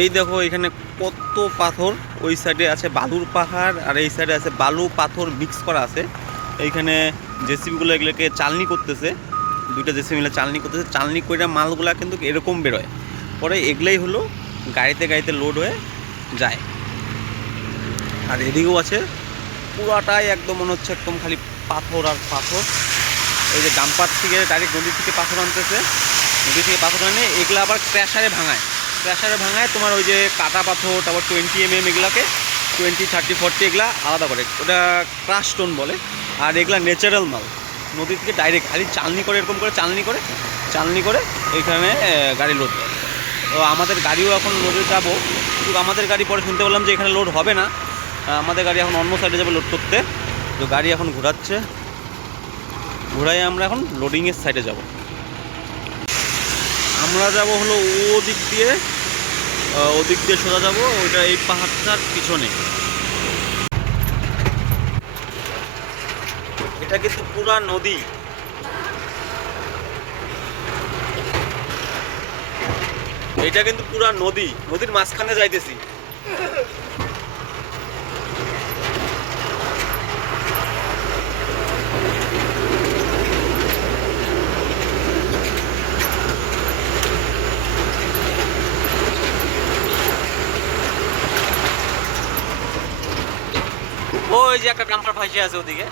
এই দেখো এখানে কত পাথর, ওই সাইডে আছে বালুর পাহাড় আর এই সাইডে আছে বালু পাথর মিক্স করা আছে। এইখানে জেসিবিগুলো এগুলোকে চালনি করতেছে, দুইটা জেসিবি মিলে চালনি করতেছে। চালনি করে মালগুলা কিন্তু এরকম বেরোয়, পরে এগুলাই হলো গাড়িতে গাড়িতে লোড হয়ে যায়। আর এদিকেও আছে পুরাটাই একদম মনে হচ্ছে একদম খালি পাথর আর পাথর। এই যে ডাম্পার থেকে ডাইরেক্ট নদী থেকে পাথর আনতেছে, নদী থেকে পাথর আনে এগুলো আবার ক্র্যাশারে ভাঙায়। ক্র্যাশারে ভাঙায় তোমার ওই যে কাটা পাথর, তারপর 20 mm এগুলাকে 20, 30, 40 এগুলা আলাদা করে, ওটা ক্রাশ স্টোন বলে। আর এগুলা ন্যাচারাল মাল, নদী থেকে ডাইরেক্ট খালি চালনি করে, এরকম করে চালনি করে এইখানে গাড়ি লোড দেয়। তো আমাদের গাড়িও এখন লোডে যাবো, কিন্তু আমাদের গাড়ি পরে শুনতে পেলাম যে এখানে লোড হবে না, আমাদের গাড়ি এখন অন্য সাইডে যাবে লোড করতে। তো গাড়ি এখন ঘোরাচ্ছে, ঘোরাই আমরা এখন লোডিংয়ের সাইডে যাব। আমরা যাব হলো ওদিক দিয়ে সোজা যাব, ওইটা এই পাহাড়টার পিছনে। এটা কিন্তু পুরা নদী, এটা কিন্তু পুরা নদী, নদীর মাঝখানে যাইতেছি। ওই যে একটা ডাম্পার ভাসে আছে ওদিকে,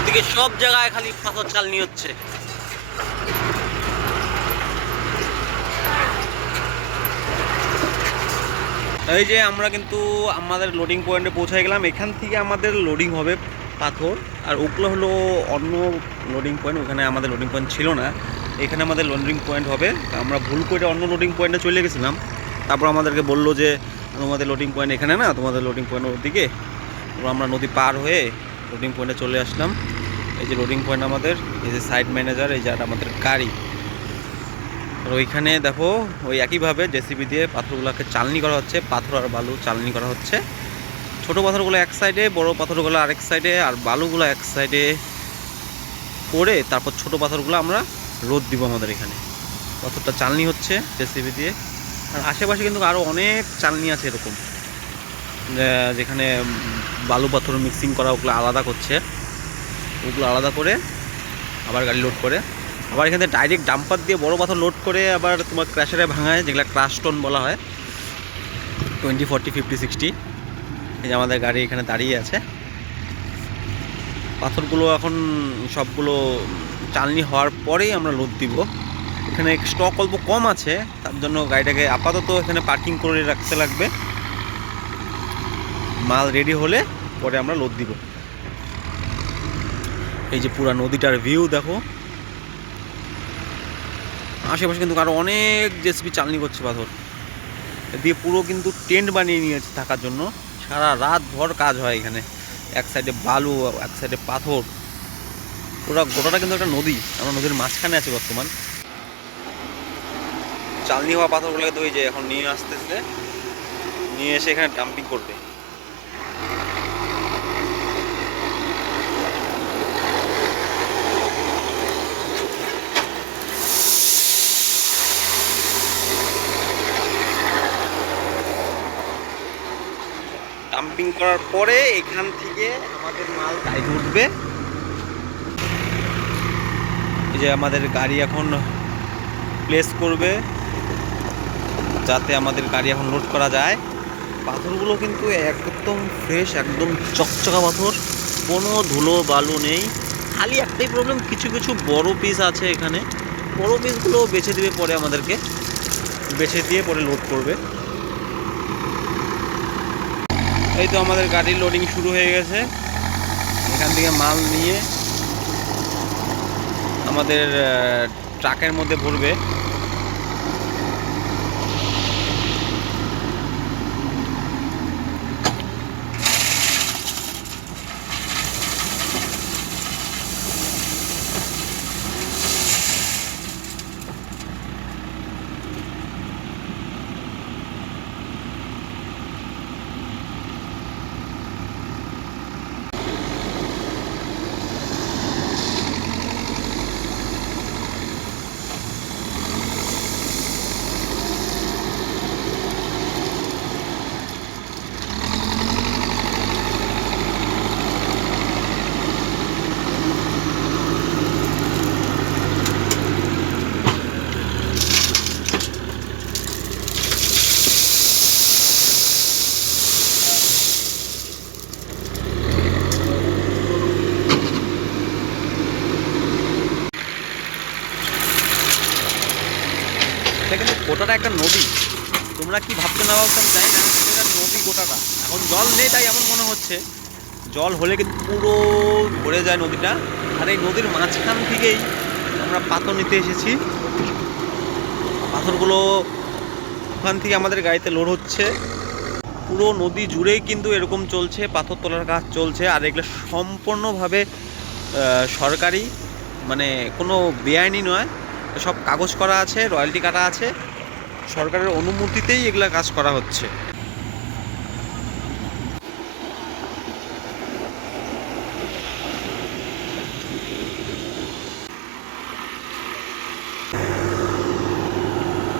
ওদিকে সব জায়গায় খালি পাথর চালনি হচ্ছে। এই যে আমরা কিন্তু আমাদের লোডিং পয়েন্টে পৌঁছে গেলাম। এখান থেকে আমাদের লোডিং হবে পাথর, আর ওগুলো হলো অন্য লোডিং পয়েন্ট, ওখানে আমাদের লোডিং পয়েন্ট ছিল না, এখানে আমাদের লোডিং পয়েন্ট হবে। আমরা ভুল করে অন্য লোডিং পয়েন্টে চলে গেছিলাম, তারপর আমাদেরকে বললো যে তোমাদের লোডিং পয়েন্ট এখানে না, তোমাদের লোডিং পয়েন্ট ওদিকে। আমরা নদী পার হয়ে লোডিং পয়েন্টে চলে আসলাম। এই যে লোডিং পয়েন্ট আমাদের, এই যে সাইড ম্যানেজার, এই যে আমাদের গাড়ি। আর ওইখানে দেখো ওই একইভাবে জেসিবি দিয়ে পাথরগুলোকে চালনি করা হচ্ছে, পাথর আর বালু চালনি করা হচ্ছে। ছোটো পাথরগুলো এক সাইডে, বড় পাথরগুলো আরেক সাইডে, আর বালুগুলো এক সাইডে করে তারপর ছোটো পাথরগুলো আমরা রোদ দিব আমাদের এখানে। পাথরটা চালনি হচ্ছে জেসিবি দিয়ে। আর আশেপাশে কিন্তু আরও অনেক চালনি আছে এরকম, যেখানে বালু পাথর মিক্সিং করা, ওগুলো আলাদা করছে, ওগুলো আলাদা করে আবার গাড়ি লোড করে। আবার এখানে ডাইরেক্ট ডাম্পার দিয়ে বড় পাথর লোড করে আবার তোমার ক্র্যাশারে ভাঙায়, যেগুলো ক্রাশ স্টোন বলা হয়, 20, 40, 50, 60। এই যে আমাদের গাড়ি এখানে দাঁড়িয়ে আছে। পাথরগুলো এখন সবগুলো চালনি হওয়ার পরেই আমরা লোড দিব। এখানে স্টক অল্প কম আছে, তার জন্য গাড়িটাকে আপাতত এখানে পার্কিং করে রাখতে লাগবে। মাল রেডি হলে পরে আমরা লোড দিব। এই যে পুরা নদীটার ভিউ দেখো, আশেপাশে কিন্তু আরও অনেক জেসিবি চালনি করছে পাথর দিয়ে, পুরো কিন্তু টেন্ট বানিয়ে নিয়েছে থাকার জন্য। সারা রাত ভর কাজ হয় এখানে, এক সাইডে বালু, এক সাইডে পাথর, পুরো গোটাটা কিন্তু একটা নদী। আমরা নদীর মাঝখানে আছি বর্তমান। চালনি হওয়া পাথরগুলোকে তো ওই যে এখন নিয়ে আসতেছে, নিয়ে এসে এখানে ডাম্পিং করবে। ডাম্পিং করার পরে এখান থেকে আমাদের মাল গাড়ি উঠবে। এই যে আমাদের গাড়ি এখন প্লেস করবে, যাতে আমাদের গাড়ি এখন লোড করা যায়। পাথরগুলো কিন্তু একদম ফ্রেশ, একদম চকচকা পাথর, কোনো ধুলো বালু নেই। খালি একটাই প্রবলেম, কিছু কিছু বড় পিস আছে এখানে, বড় পিসগুলো বেছে দিবে পরে, আমাদেরকে বেছে দিয়ে পরে লোড করবে। এই তো আমাদের গাড়ির লোডিং শুরু হয়ে গেছে। এখান থেকে মাল নিয়ে আমাদের ট্রাকের মধ্যে ভরবে। এটা কিন্তু গোটাটা একটা নদী। তোমরা কি ভাবতে না ভাবতে আমি জানি না, এটা নদী গোটাটা। এখন জল নেই তাই এমন মনে হচ্ছে, জল হলে কিন্তু পুরো ভরে যায় নদীটা। আর এই নদীর মাঝখান থেকেই আমরা পাথর নিতে এসেছি। পাথরগুলো ওখান থেকে আমাদের গাড়িতে লোড হচ্ছে। পুরো নদী জুড়েই কিন্তু এরকম চলছে, পাথর তোলার কাজ চলছে। আর এগুলো সম্পূর্ণভাবে সরকারি, মানে কোনো বেআইনি নয়, সব কাগজ করা আছে, রয়্যালটি কাটা আছে, সরকারের অনুমতিতেই এগুলা কাজ করা হচ্ছে।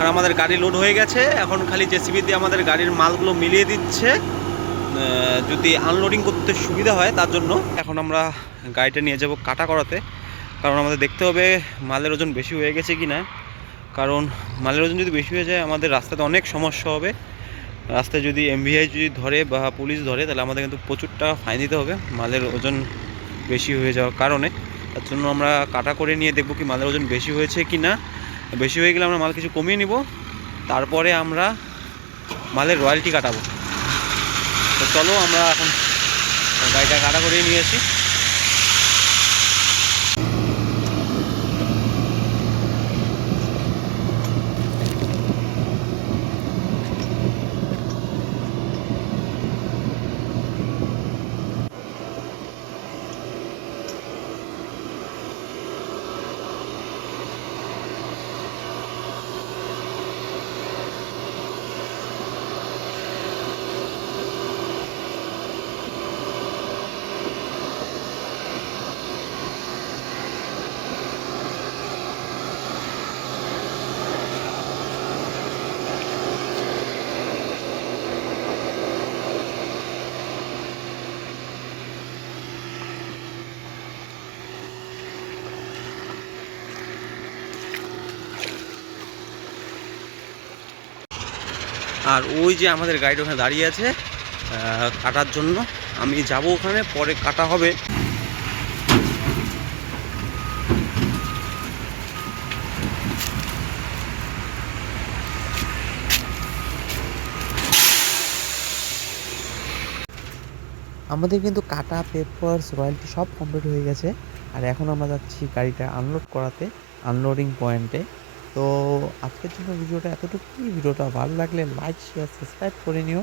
আর আমাদের গাড়ি লোড হয়ে গেছে, এখন খালি জেসিবি দিয়ে আমাদের গাড়ির মালগুলো মিলিয়ে দিচ্ছে, যদি আনলোডিং করতে সুবিধা হয় তার জন্য। এখন আমরা গাড়িটা নিয়ে যাব কাটা করাতে, কারণ আমাদের দেখতে হবে মালের ওজন বেশি হয়ে গেছে কি না। কারণ মালের ওজন যদি বেশি হয়ে যায় আমাদের রাস্তাতে অনেক সমস্যা হবে। রাস্তায় যদি এমভিআই যদি ধরে বা পুলিশ ধরে তাহলে আমাদের কিন্তু প্রচুর টাকা ফাইন দিতে হবে মালের ওজন বেশি হয়ে যাওয়ার কারণে। তার জন্য আমরা কাটা করে নিয়ে দেখব কি মালের ওজন বেশি হয়েছে কি না। বেশি হয়ে গেলে আমরা মাল কিছু কমিয়ে নিব, তারপরে আমরা মালের রয়্যালটি কাটাবো। তো চলো আমরা এখন গাড়িটা কাটা করে নিয়ে আসি। আর ওই যে আমাদের গাড়িটা ওখানে দাঁড়িয়ে আছে কাটার জন্য, আমি যাব ওখানে, পরে কাটা হবে। আমাদের কিন্তু কাটা, পেপারস, রয়্যালটি সব কমপ্লিট হয়ে গেছে। আর এখন আমরা যাচ্ছি গাড়িটা আনলোড করাতে, আনলোডিং পয়েন্টে। তো আজকের জন্য ভিডিওটা এতটুকুই। ভিডিওটা ভালো লাগলে লাইক, শেয়ার, সাবস্ক্রাইব করে নিও।